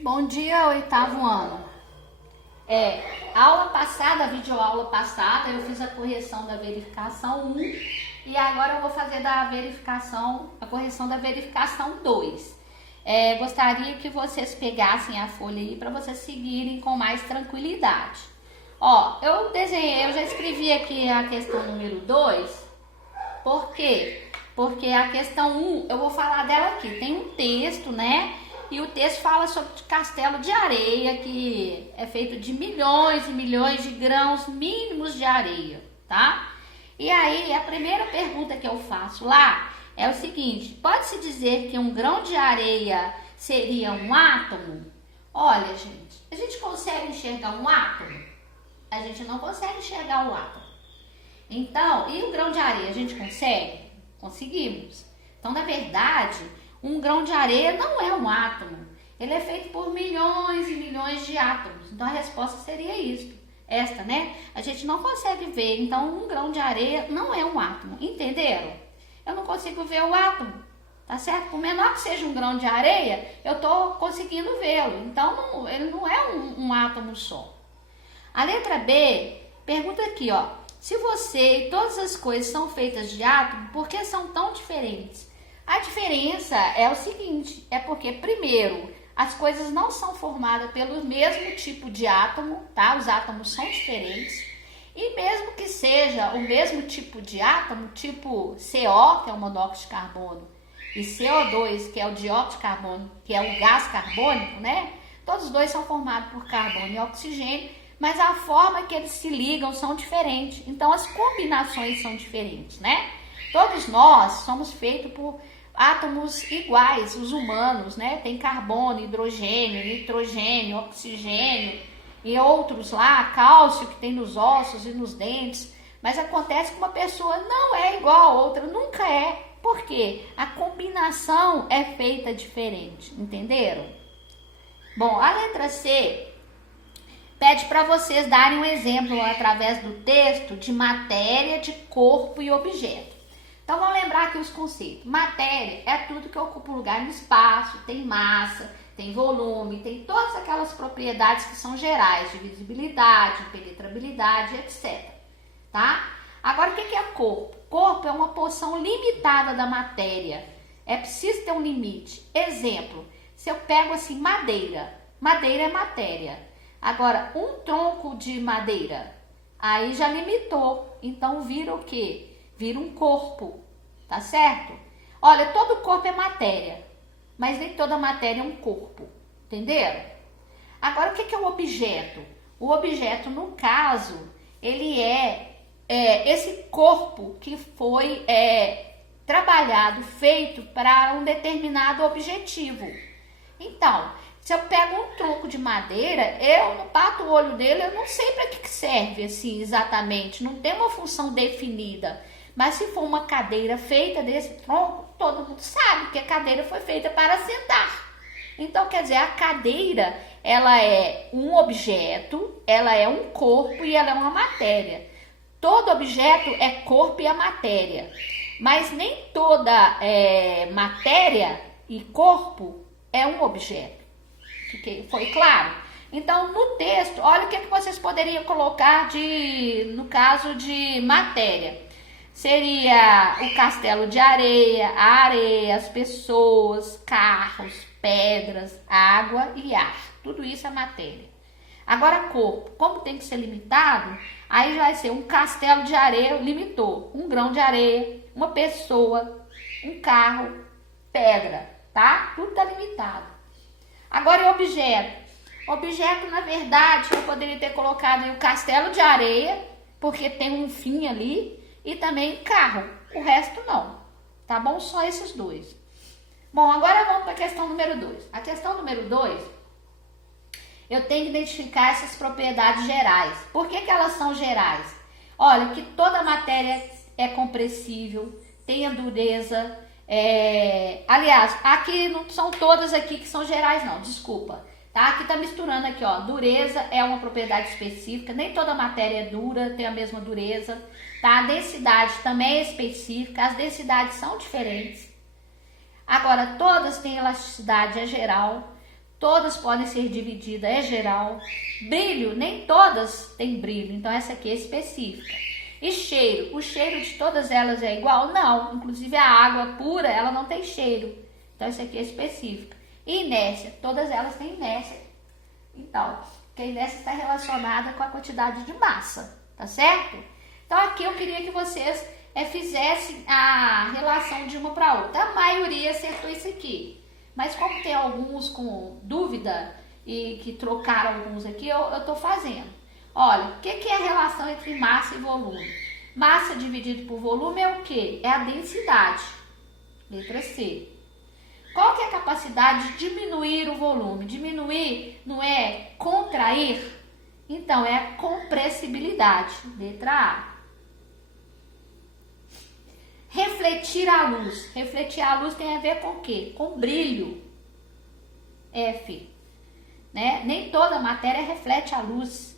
Bom dia, oitavo ano. Aula passada, videoaula passada, eu fiz a correção da verificação 1 e agora eu vou fazer a correção da verificação 2. Gostaria que vocês pegassem a folha aí para vocês seguirem com mais tranquilidade. Eu já escrevi aqui a questão número 2. Por quê? Porque a questão 1, eu vou falar dela aqui. Tem um texto, né? E o texto fala sobre castelo de areia, que é feito de milhões e milhões de grãos mínimos de areia, tá? E aí, a primeira pergunta que eu faço lá é o seguinte: pode-se dizer que um grão de areia seria um átomo? Olha, gente, a gente consegue enxergar um átomo? A gente não consegue enxergar o átomo. Então, e o grão de areia, a gente consegue? Conseguimos. Então, na verdade, um grão de areia não é um átomo. Ele é feito por milhões e milhões de átomos. Então, a resposta seria esta, né? A gente não consegue ver. Então, um grão de areia não é um átomo. Entenderam? Eu não consigo ver o átomo, tá certo? Por menor que seja um grão de areia, eu tô conseguindo vê-lo. Então, ele não é um átomo só. A letra B pergunta aqui, se você e todas as coisas são feitas de átomo, por que são tão diferentes? A diferença é o seguinte, é porque, primeiro, as coisas não são formadas pelo mesmo tipo de átomo, tá? Os átomos são diferentes. E mesmo que seja o mesmo tipo de átomo, tipo CO, que é o monóxido de carbono, e CO2, que é o dióxido de carbono, que é o gás carbônico, né? Todos os dois são formados por carbono e oxigênio, mas a forma que eles se ligam são diferentes. Então, as combinações são diferentes, né? Todos nós somos feitos por átomos iguais, os humanos, né? Tem carbono, hidrogênio, nitrogênio, oxigênio e outros lá, cálcio que tem nos ossos e nos dentes. Mas acontece que uma pessoa não é igual a outra, nunca é. Por quê? A combinação é feita diferente, entenderam? Bom, a letra C pede para vocês darem um exemplo através do texto de matéria, de corpo e objeto. Então, vamos lembrar aqui os conceitos. Matéria é tudo que ocupa um lugar no espaço, tem massa, tem volume, tem todas aquelas propriedades que são gerais, de visibilidade, penetrabilidade, etc. Tá? Agora, o que é corpo? Corpo é uma porção limitada da matéria. É preciso ter um limite. Exemplo, se eu pego assim madeira, madeira é matéria. Agora, um tronco de madeira, aí já limitou. Então, vira o quê? Vira um corpo, tá certo? Olha, todo corpo é matéria, mas nem toda matéria é um corpo, entenderam? Agora, o que é o objeto? O objeto, no caso, ele é esse corpo que foi trabalhado, feito para um determinado objetivo. Então, se eu pego um tronco de madeira, eu não bato o olho dele, eu não sei para que serve assim exatamente, não tem uma função definida. Mas se for uma cadeira feita desse tronco, todo mundo sabe que a cadeira foi feita para sentar. Então, quer dizer, a cadeira, ela é um objeto, ela é um corpo e ela é uma matéria. Todo objeto é corpo e a matéria. Mas nem toda matéria e corpo é um objeto. Foi claro? Então, no texto, olha o que vocês poderiam colocar no caso de matéria. Seria o castelo de areia, a areia, as pessoas, carros, pedras, água e ar. Tudo isso é matéria. Agora, corpo, como tem que ser limitado, aí vai ser um castelo de areia, limitou. Um grão de areia, uma pessoa, um carro, pedra, tá? Tudo tá limitado. Agora, é objeto. Objeto, na verdade, eu poderia ter colocado aí o castelo de areia, porque tem um fim ali, e também carro. O resto não, tá bom? Só esses dois. Bom, agora vamos para a questão número 2. A questão número 2, eu tenho que identificar essas propriedades gerais. Por que elas são gerais? Olha, que toda matéria é compressível, tem a dureza. Aliás, aqui não são todas aqui que são gerais não, desculpa. Tá? Aqui tá misturando aqui, dureza é uma propriedade específica, nem toda matéria é dura, tem a mesma dureza, tá? A densidade também é específica, as densidades são diferentes. Agora, todas têm elasticidade, é geral. todas podem ser divididas, é geral. Brilho, nem todas têm brilho, então essa aqui é específica. E cheiro, o cheiro de todas elas é igual? Não, inclusive a água pura, ela não tem cheiro, então essa aqui é específica. E inércia, todas elas têm inércia, então, porque a inércia está relacionada com a quantidade de massa, tá certo? Então aqui eu queria que vocês fizessem a relação de uma para outra. A maioria acertou isso aqui, mas como tem alguns com dúvida e que trocaram alguns aqui, eu estou fazendo. Olha, o que é a relação entre massa e volume? Massa dividido por volume é o quê? É a densidade. Letra C. Qual que é a capacidade de diminuir o volume? Diminuir não é contrair? Então, é a compressibilidade. Letra A. Refletir a luz. Refletir a luz tem a ver com o quê? Com brilho. F. Né? Nem toda matéria reflete a luz.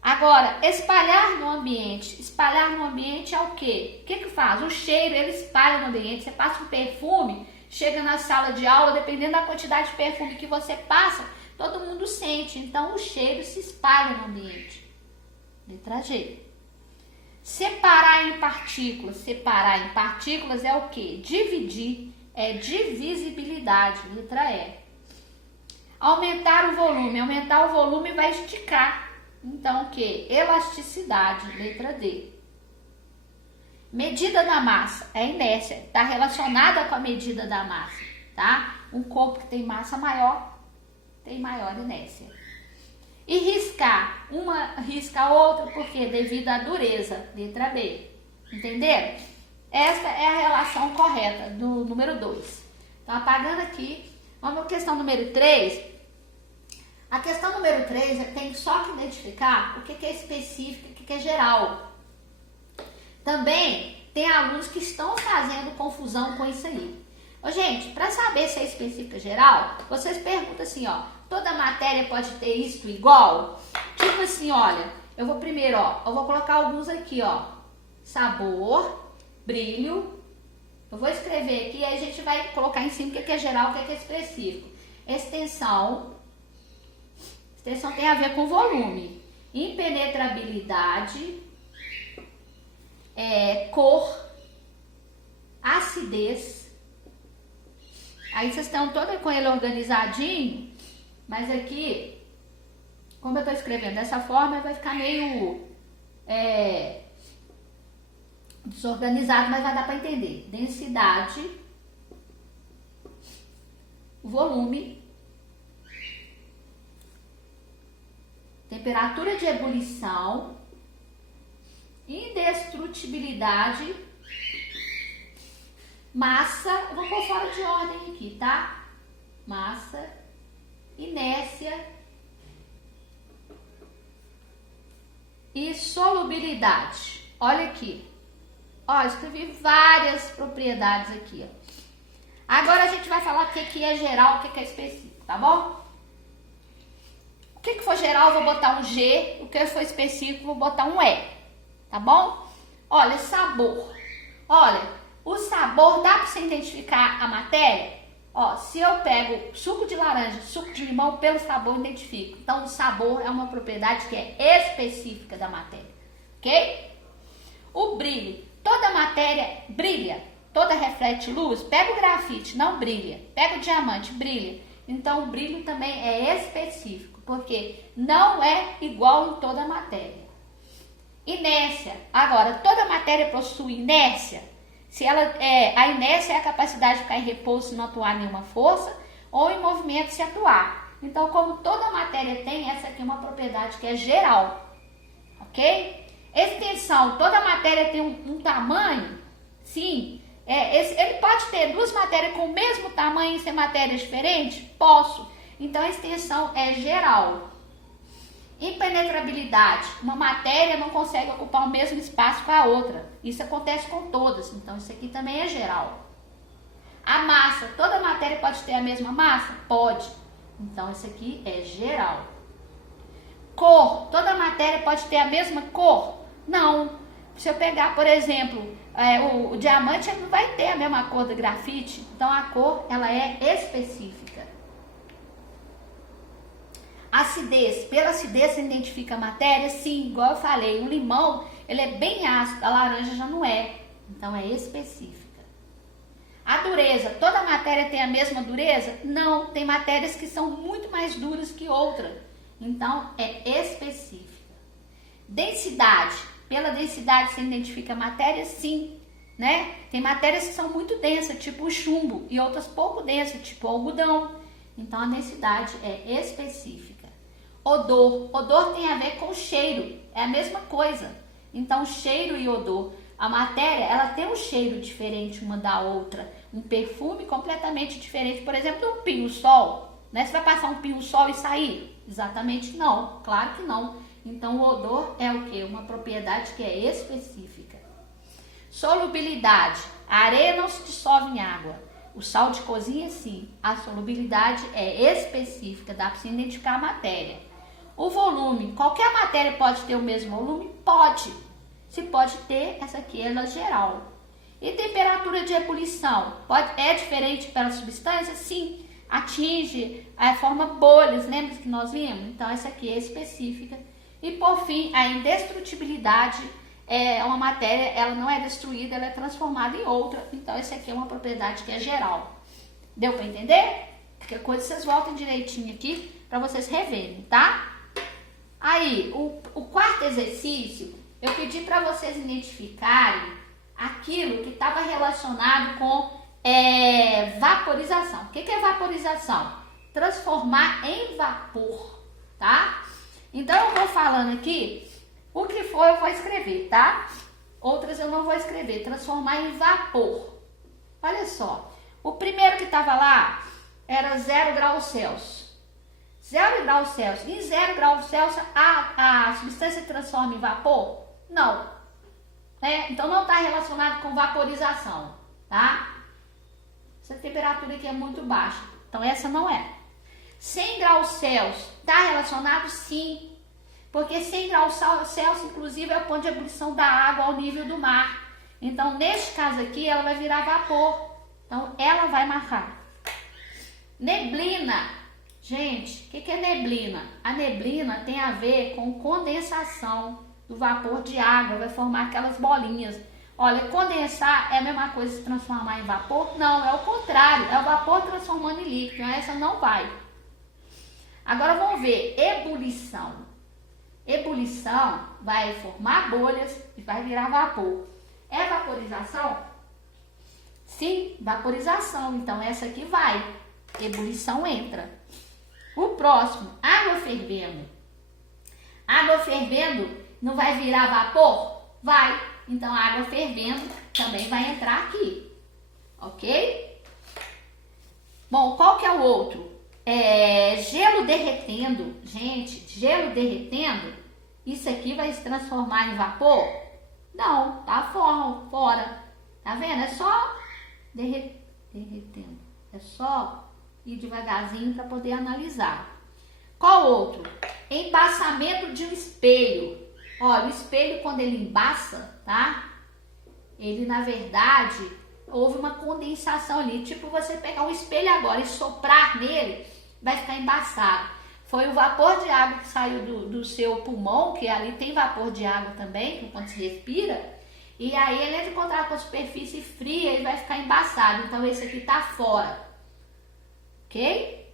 Agora, espalhar no ambiente. Espalhar no ambiente é o quê? O que faz? O cheiro, ele espalha no ambiente. Você passa um perfume, chega na sala de aula, dependendo da quantidade de perfume que você passa, todo mundo sente. Então, o cheiro se espalha no ambiente. Letra G. Separar em partículas. Separar em partículas é o quê? Dividir. É divisibilidade. Letra E. Aumentar o volume. Aumentar o volume vai esticar. Então, o que? Elasticidade, letra D. Medida da massa, é inércia, está relacionada com a medida da massa, tá? Um corpo que tem massa maior, tem maior inércia. E riscar, uma risca a outra, por quê? Devido à dureza, letra B. Entenderam? Essa é a relação correta do número 2. Então, apagando aqui, vamos para a questão número 3. A questão número 3 tem só que identificar o que é específico e o que é geral. Também tem alunos que estão fazendo confusão com isso aí. Ô, gente, para saber se é específico ou geral, vocês perguntam assim, ó, toda matéria pode ter isto igual? Tipo assim, olha, eu vou primeiro, ó, eu vou colocar alguns aqui, ó, sabor, brilho, eu vou escrever aqui e aí a gente vai colocar em cima o que é geral, o que é específico. Extensão tem a ver com volume. Impenetrabilidade, cor, acidez. Aí vocês estão todos com ele organizadinho, mas aqui, como eu estou escrevendo dessa forma, vai ficar meio desorganizado, mas vai dar para entender. Densidade, volume, temperatura de ebulição, indestrutibilidade, massa, eu vou pôr fora de ordem aqui, tá? Massa, inércia e solubilidade. Olha aqui, ó, escrevi várias propriedades aqui, ó. Agora a gente vai falar o que é geral, o que é específico, tá bom? O que for geral, eu vou botar um G. O que for específico, vou botar um E. Tá bom? Olha, sabor. Olha, o sabor, dá para você identificar a matéria? Ó, se eu pego suco de laranja, suco de limão, pelo sabor eu identifico. Então, o sabor é uma propriedade que é específica da matéria. Ok? O brilho. Toda matéria brilha. Toda reflete luz. Pega o grafite, não brilha. Pega o diamante, brilha. Então, o brilho também é específico, porque não é igual em toda a matéria. Inércia. Agora, toda matéria possui inércia. Se ela a inércia é a capacidade de ficar em repouso se não atuar nenhuma força, ou em movimento se atuar. Então, como toda matéria tem, essa aqui é uma propriedade que é geral. Ok? Extensão. Toda matéria tem um tamanho? Sim. Ele pode ter duas matérias com o mesmo tamanho e ser matérias diferentes? Posso. Então, a extensão é geral. Impenetrabilidade. Uma matéria não consegue ocupar o mesmo espaço que a outra. Isso acontece com todas. Então, isso aqui também é geral. A massa. Toda matéria pode ter a mesma massa? Pode. Então, isso aqui é geral. Cor. Toda matéria pode ter a mesma cor? Não. Se eu pegar, por exemplo, o diamante, ele não vai ter a mesma cor do grafite. Então, a cor, ela é específica. Acidez. Pela acidez você identifica a matéria? Sim, igual eu falei, o limão, ele é bem ácido, a laranja já não é. Então é específica. A dureza, toda matéria tem a mesma dureza? Não, tem matérias que são muito mais duras que outras. Então é específica. Densidade. Pela densidade você identifica a matéria? Sim, né? Tem matérias que são muito densas, tipo o chumbo, e outras pouco densas, tipo o algodão. Então a densidade é específica. Odor. Odor tem a ver com cheiro, é a mesma coisa. Então cheiro e odor. A matéria, ela tem um cheiro diferente uma da outra, um perfume completamente diferente. Por exemplo, um pinho-sol, né? Você vai passar um pinho-sol e sair? Exatamente não, claro que não. Então o odor é o quê? Uma propriedade que é específica. Solubilidade. A areia não se dissolve em água. O sal de cozinha sim. A solubilidade é específica, dá para se identificar a matéria. O volume. Qualquer matéria pode ter o mesmo volume? Pode. Se pode ter, essa aqui é a geral. E temperatura de ebulição? É diferente pela substância? Sim. Atinge, forma bolhas, lembra que nós vimos? Então essa aqui é específica. E por fim, a indestrutibilidade é uma matéria, ela não é destruída, ela é transformada em outra. Então essa aqui é uma propriedade que é geral. Deu para entender? Qualquer coisa vocês voltem direitinho aqui para vocês reverem, tá? Aí, o quarto exercício, eu pedi para vocês identificarem aquilo que estava relacionado com vaporização. O que é vaporização? Transformar em vapor, tá? Então eu vou falando aqui, o que for eu vou escrever, tá? Outras eu não vou escrever. Transformar em vapor. Olha só, o primeiro que estava lá era 0 graus Celsius. 0 graus Celsius. Em 0 graus Celsius a substância se transforma em vapor? Não. Então não está relacionado com vaporização, tá? Essa temperatura aqui é muito baixa, então essa não é. 100 graus Celsius está relacionado? Sim, porque 100 graus Celsius inclusive é o ponto de ebulição da água ao nível do mar. Então neste caso aqui ela vai virar vapor, então ela vai marcar. Neblina. Gente, o que é neblina? A neblina tem a ver com condensação do vapor de água, vai formar aquelas bolinhas. Olha, condensar é a mesma coisa que se transformar em vapor? Não, é o contrário, é o vapor transformando em líquido, essa não vai. Agora vamos ver, ebulição. Ebulição vai formar bolhas e vai virar vapor. É vaporização? Sim, vaporização, então essa aqui vai. Ebulição entra. O próximo, água fervendo. Água fervendo não vai virar vapor? Vai. Então a água fervendo também vai entrar aqui. Ok? Bom, qual que é o outro? Gelo derretendo. Gente, gelo derretendo, isso aqui vai se transformar em vapor? Não, tá fora. Tá vendo? É só derretendo. É só ir devagarzinho para poder analisar. Qual outro? Embaçamento de um espelho. Olha, o espelho quando ele embaça, tá? Ele na verdade, houve uma condensação ali. Tipo você pegar um espelho agora e soprar nele, vai ficar embaçado. Foi o vapor de água que saiu do seu pulmão, que ali tem vapor de água também, quando se respira. E aí ele entra em contato com a superfície fria e vai ficar embaçado. Então esse aqui tá fora. Ok?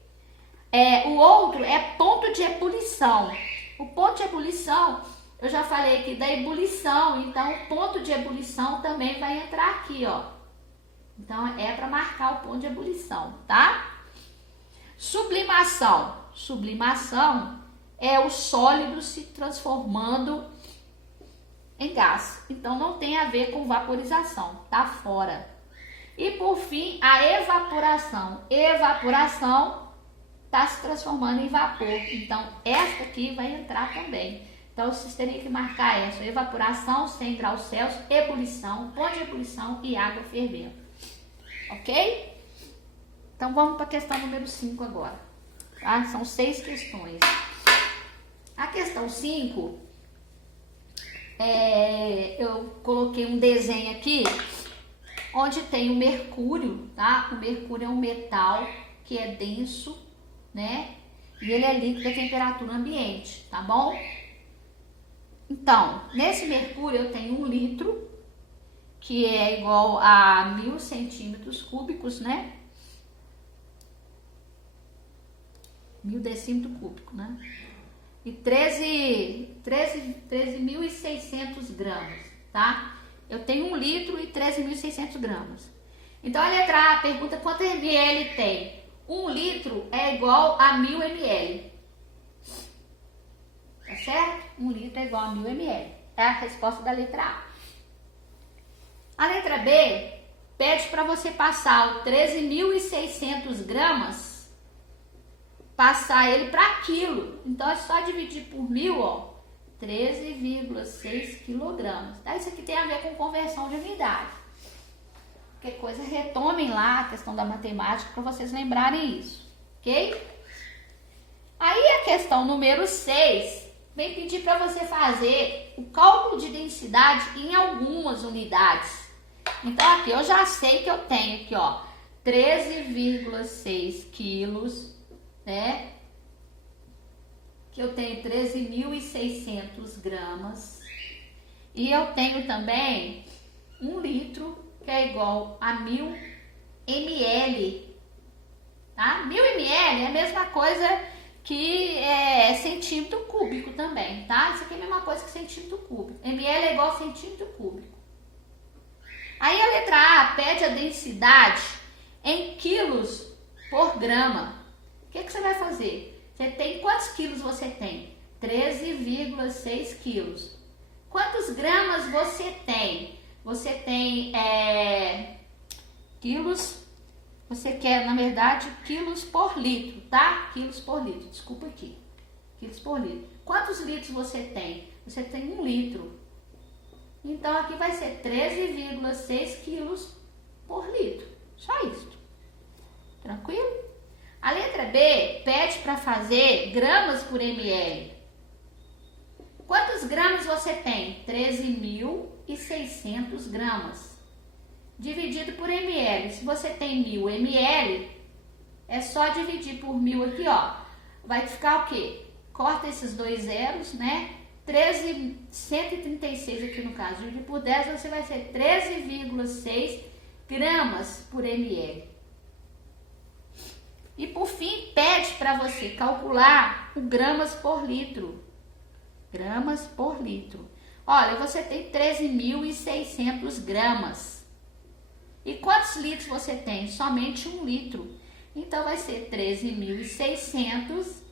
O outro é ponto de ebulição. O ponto de ebulição, eu já falei aqui da ebulição, então o ponto de ebulição também vai entrar aqui, ó. Então é para marcar o ponto de ebulição, tá? Sublimação. Sublimação é o sólido se transformando em gás. Então não tem a ver com vaporização, tá fora. E por fim, a evaporação. Evaporação está se transformando em vapor. Então, esta aqui vai entrar também. Então, vocês teriam que marcar essa. Evaporação, 100 graus Celsius, ebulição, ponto de ebulição e água fervendo. Ok? Então, vamos para a questão número 5 agora. Tá? São 6 questões. A questão 5, eu coloquei um desenho aqui, onde tem o mercúrio, tá? O mercúrio é um metal que é denso, né? e ele é líquido a temperatura ambiente, tá bom? Então, nesse mercúrio eu tenho 1 litro, que é igual a 1000 centímetros cúbicos, né? 1000 decímetro cúbico, né? E 13.600 gramas, tá? Eu tenho 1 litro e 13.600 gramas. Então, a letra A pergunta quanto ml tem. 1 litro é igual a 1000 ml. Tá certo? 1 litro é igual a 1000 ml. É a resposta da letra A. A letra B pede para você passar o 13.600 gramas, passar ele para quilo. Então, é só dividir por 1000, ó. 13,6 quilogramas. Tá? Isso aqui tem a ver com conversão de unidade. Qualquer coisa, retomem lá a questão da matemática para vocês lembrarem isso, ok? Aí a questão número 6 vem pedir para você fazer o cálculo de densidade em algumas unidades. Então aqui eu já sei que eu tenho aqui, ó, 13,6 quilos, né? Que eu tenho 13.600 gramas. E eu tenho também 1 litro, que é igual a 1000 ml, tá? 1000 ml é a mesma coisa que centímetro cúbico também, tá? Isso aqui é a mesma coisa que centímetro cúbico. ml é igual a centímetro cúbico. Aí a letra A pede a densidade em quilos por grama. O que você vai fazer? Você tem quantos quilos você tem? 13,6 quilos. Quantos gramas você tem? Você tem quilos, você quer, na verdade, quilos por litro, tá? Quilos por litro, desculpa aqui. Quilos por litro. Quantos litros você tem? Você tem 1 litro. Então, aqui vai ser 13,6 quilos por litro. Só isso. Tranquilo? A letra B pede para fazer gramas por ml. Quantos gramas você tem? 13.600 gramas. Dividido por ml. Se você tem 1000 ml, é só dividir por 1000 aqui, ó. Vai ficar o quê? Corta esses 2 zeros, né? 13.136 aqui no caso. Dividir por 10, você vai ser 13,6 gramas por ml. E por fim, pede para você calcular o gramas por litro. Gramas por litro. Olha, você tem 13.600 gramas. E quantos litros você tem? Somente 1 litro. Então, vai ser 13.600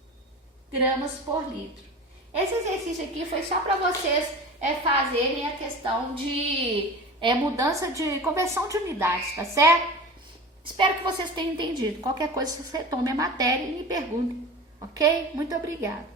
gramas por litro. Esse exercício aqui foi só para vocês fazerem a questão de mudança de conversão de unidades, tá certo? Espero que vocês tenham entendido. Qualquer coisa, vocês retomem a matéria e me perguntem, ok? Muito obrigada.